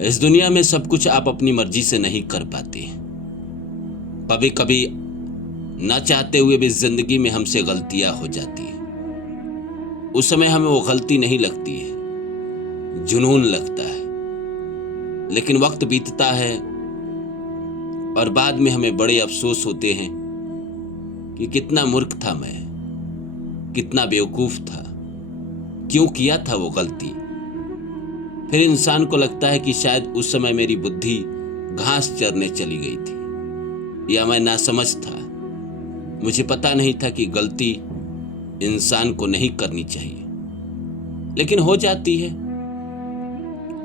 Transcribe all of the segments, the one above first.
इस दुनिया में सब कुछ आप अपनी मर्जी से नहीं कर पाते। कभी कभी न चाहते हुए भी जिंदगी में हमसे गलतियां हो जाती है। उस समय हमें वो गलती नहीं लगती है, जुनून लगता है। लेकिन वक्त बीतता है और बाद में हमें बड़े अफसोस होते हैं कि कितना मूर्ख था मैं, कितना बेवकूफ था, क्यों किया था वो गलती। फिर इंसान को लगता है कि शायद उस समय मेरी बुद्धि घास चरने चली गई थी, या मैं नासमझ था, मुझे पता नहीं था कि गलती इंसान को नहीं करनी चाहिए, लेकिन हो जाती है।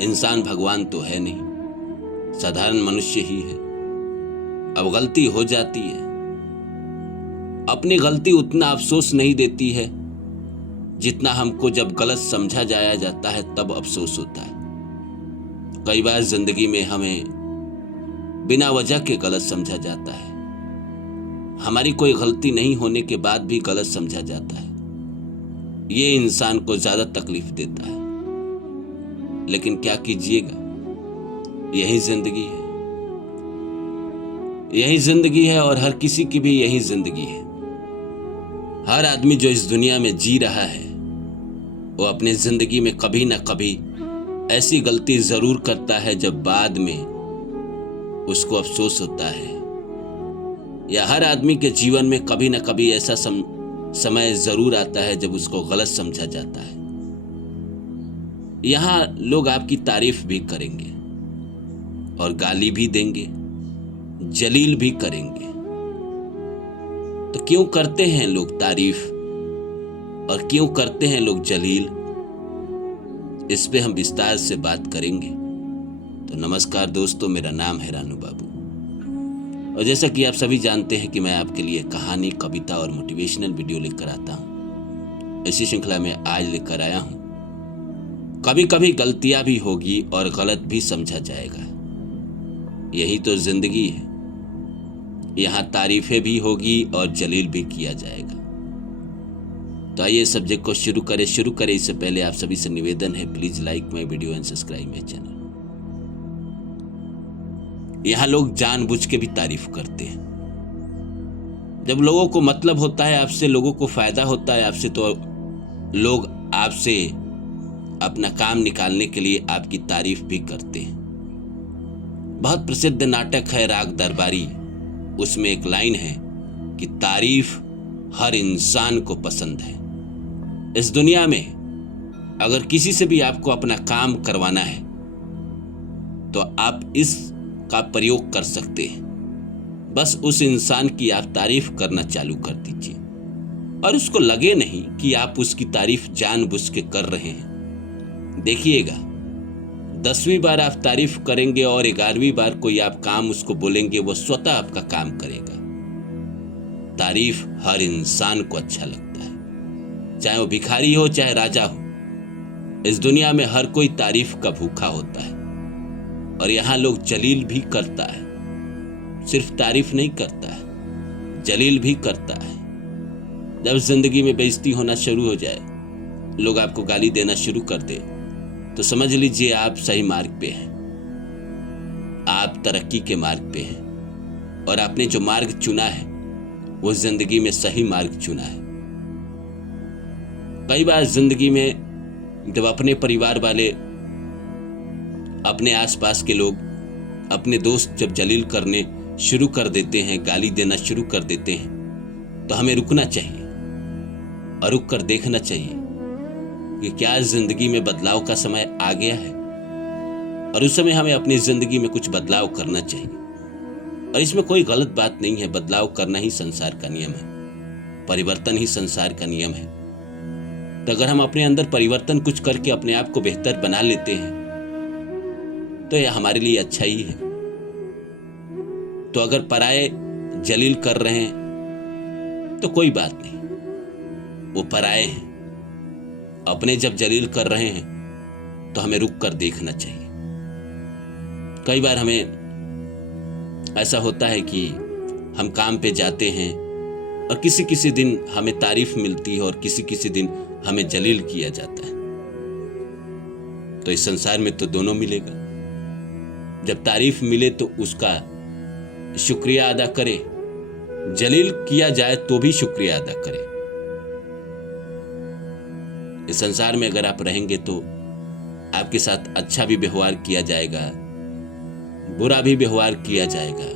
इंसान भगवान तो है नहीं, साधारण मनुष्य ही है। अब गलती हो जाती है। अपनी गलती उतना अफसोस नहीं देती है जितना हमको जब गलत समझा जाया जाता है तब अफसोस होता है। कई बार जिंदगी में हमें बिना वजह के गलत समझा जाता है। हमारी कोई गलती नहीं होने के बाद भी गलत समझा जाता है। ये इंसान को ज्यादा तकलीफ देता है, लेकिन क्या कीजिएगा, यही जिंदगी है। यही जिंदगी है और हर किसी की भी यही जिंदगी है। हर आदमी जो इस दुनिया में जी रहा है वो अपने जिंदगी में कभी ना कभी ऐसी गलती जरूर करता है जब बाद में उसको अफसोस होता है। या हर आदमी के जीवन में कभी ना कभी ऐसा समय जरूर आता है जब उसको गलत समझा जाता है। यहां लोग आपकी तारीफ भी करेंगे और गाली भी देंगे, जलील भी करेंगे। तो क्यों करते हैं लोग तारीफ और क्यों करते हैं लोग जलील, इस पे हम विस्तार से बात करेंगे। तो नमस्कार दोस्तों, मेरा नाम है रानू बाबू और जैसा कि आप सभी जानते हैं कि मैं आपके लिए कहानी, कविता और मोटिवेशनल वीडियो लेकर आता हूं। इसी श्रृंखला में आज लेकर आया हूं, कभी कभी गलतियां भी होगी और गलत भी समझा जाएगा। यही तो जिंदगी है। यहां तारीफें भी होगी और जलील भी किया जाएगा। तो आइए सब्जेक्ट को शुरू करें। इससे पहले आप सभी से निवेदन है, please like my video and subscribe my channel. यहां लोग जानबूझ के भी तारीफ करते हैं। जब लोगों को मतलब होता है आपसे, लोगों को फायदा होता है आपसे, तो लोग आपसे अपना काम निकालने के लिए आपकी तारीफ भी करते हैं। बहुत प्रसिद्ध नाटक है राग दरबारी, उसमें एक लाइन है कि तारीफ हर इंसान को पसंद है। इस दुनिया में अगर किसी से भी आपको अपना काम करवाना है तो आप इसका प्रयोग कर सकते हैं। बस उस इंसान की आप तारीफ करना चालू कर दीजिए और उसको लगे नहीं कि आप उसकी तारीफ जानबूझ के कर रहे हैं। देखिएगा, 10वीं बार आप तारीफ करेंगे और 11वीं बार कोई आप काम उसको बोलेंगे, वो स्वतः आपका काम करेगा। तारीफ हर इंसान को अच्छा लगता है, चाहे वो भिखारी हो चाहे राजा हो। इस दुनिया में हर कोई तारीफ का भूखा होता है और यहां लोग जलील भी करता है। सिर्फ तारीफ नहीं करता है, जलील भी करता है। जब जिंदगी में बेइज्जती होना शुरू हो जाए, लोग आपको गाली देना शुरू कर दे, तो समझ लीजिए आप सही मार्ग पे हैं, आप तरक्की के मार्ग पे हैं और आपने जो मार्ग चुना है वो जिंदगी में सही मार्ग चुना है। कई बार जिंदगी में जब अपने परिवार वाले, अपने आसपास के लोग, अपने दोस्त जब जलील करने शुरू कर देते हैं, गाली देना शुरू कर देते हैं, तो हमें रुकना चाहिए और रुक कर देखना चाहिए कि क्या जिंदगी में बदलाव का समय आ गया है। और उस समय हमें अपनी जिंदगी में कुछ बदलाव करना चाहिए और इसमें कोई गलत बात नहीं है। बदलाव करना ही संसार का नियम है, परिवर्तन ही संसार का नियम है। तो अगर हम अपने अंदर परिवर्तन कुछ करके अपने आप को बेहतर बना लेते हैं तो यह हमारे लिए अच्छा ही है। तो अगर पराये जलील कर रहे हैं तो कोई बात नहीं, वो पराये हैं। अपने जब जलील कर रहे हैं तो हमें रुक कर देखना चाहिए। कई बार हमें ऐसा होता है कि हम काम पे जाते हैं और किसी दिन हमें तारीफ मिलती है और किसी दिन हमें जलील किया जाता है। तो इस संसार में तो दोनों मिलेगा। जब तारीफ मिले तो उसका शुक्रिया अदा करे, जलील किया जाए तो भी शुक्रिया अदा करे। इस संसार में अगर आप रहेंगे तो आपके साथ अच्छा भी व्यवहार किया जाएगा, बुरा भी व्यवहार किया जाएगा।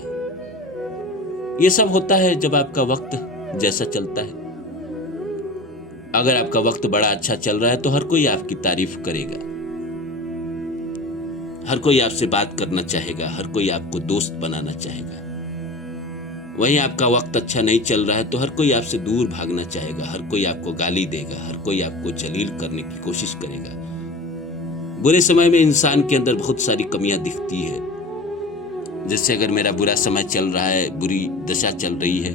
ये सब होता है जब आपका वक्त जैसा चलता है। अगर आपका वक्त बड़ा अच्छा चल रहा है तो हर कोई आपकी तारीफ करेगा, हर कोई आपसे बात करना चाहेगा, हर कोई आपको दोस्त बनाना चाहेगा। वहीं आपका वक्त अच्छा नहीं चल रहा है तो हर कोई आपसे दूर भागना चाहेगा, हर कोई आपको गाली देगा, हर कोई आपको जलील करने की कोशिश करेगा। बुरे समय में इंसान के अंदर बहुत सारी कमियां दिखती है। जैसे अगर मेरा बुरा समय चल रहा है, बुरी दशा चल रही है,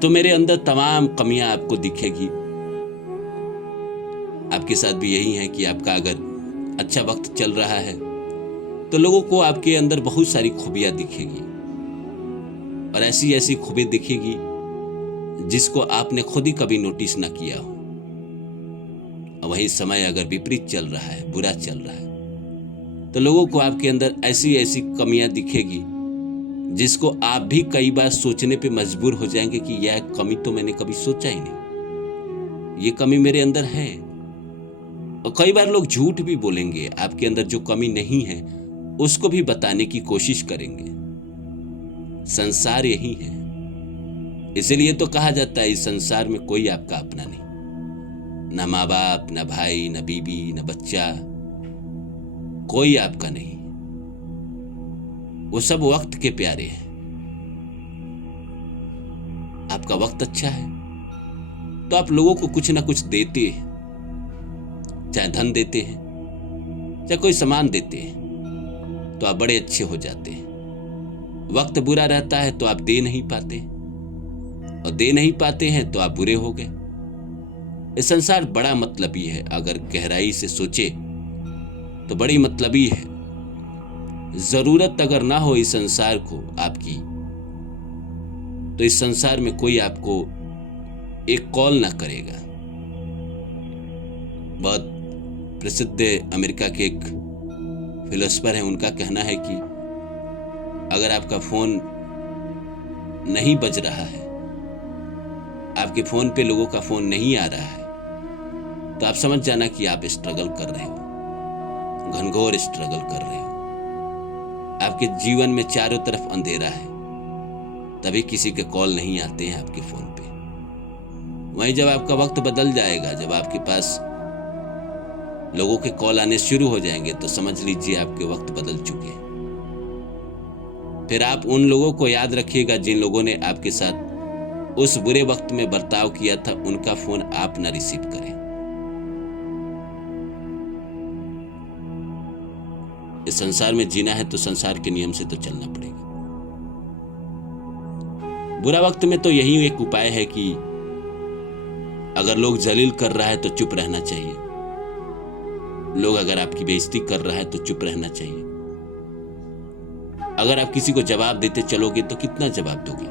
तो मेरे अंदर तमाम कमियां आपको दिखेगी। आपके साथ भी यही है कि आपका अगर अच्छा वक्त चल रहा है तो लोगों को आपके अंदर बहुत सारी खूबियां दिखेगी, और ऐसी ऐसी खूबियां दिखेगी जिसको आपने खुद ही कभी नोटिस ना किया हो। वही समय अगर विपरीत चल रहा है, बुरा चल रहा है, तो लोगों को आपके अंदर ऐसी ऐसी कमियां दिखेगी जिसको आप भी कई बार सोचने पे मजबूर हो जाएंगे कि यह कमी तो मैंने कभी सोचा ही नहीं, ये कमी मेरे अंदर है। और कई बार लोग झूठ भी बोलेंगे, आपके अंदर जो कमी नहीं है उसको भी बताने की कोशिश करेंगे। संसार यही है, इसलिए तो कहा जाता है इस संसार में कोई आपका अपना नहीं, ना माँ बाप, ना भाई, ना बीबी, ना बच्चा, कोई आपका नहीं। वो सब वक्त के प्यारे हैं। आपका वक्त अच्छा है तो आप लोगों को कुछ ना कुछ देते हैं, चाहे धन देते हैं, चाहे कोई सामान देते हैं, तो आप बड़े अच्छे हो जाते हैं। वक्त बुरा रहता है तो आप दे नहीं पाते, और दे नहीं पाते हैं तो आप बुरे हो गए। ये संसार बड़ा मतलबी है, अगर गहराई से सोचे तो बड़ी मतलबी है। जरूरत अगर ना हो इस संसार को आपकी, तो इस संसार में कोई आपको एक कॉल ना करेगा। बहुत प्रसिद्ध अमेरिका के एक फिलोसफर हैं, उनका कहना है कि अगर आपका फोन नहीं बज रहा है, आपके फोन पे लोगों का फोन नहीं आ रहा है, तो आप समझ जाना कि आप स्ट्रगल कर रहे हो, घनघोर स्ट्रगल कर रहे हो। आपके जीवन में चारों तरफ अंधेरा है, तभी किसी के कॉल नहीं आते हैं आपके फोन पे। वहीं जब आपका वक्त बदल जाएगा, जब आपके पास लोगों के कॉल आने शुरू हो जाएंगे, तो समझ लीजिए आपके वक्त बदल चुके हैं। फिर आप उन लोगों को याद रखिएगा जिन लोगों ने आपके साथ उस बुरे वक्त में बर्ताव किया था, उनका फोन आप ना रिसीव करें। इस संसार में जीना है तो संसार के नियम से तो चलना पड़ेगा। बुरा वक्त में तो यही एक उपाय है कि अगर लोग जलील कर रहा है तो चुप रहना चाहिए, लोग अगर आपकी बेइज्जती कर रहा है तो चुप रहना चाहिए। अगर आप किसी को जवाब देते चलोगे तो कितना जवाब दोगे?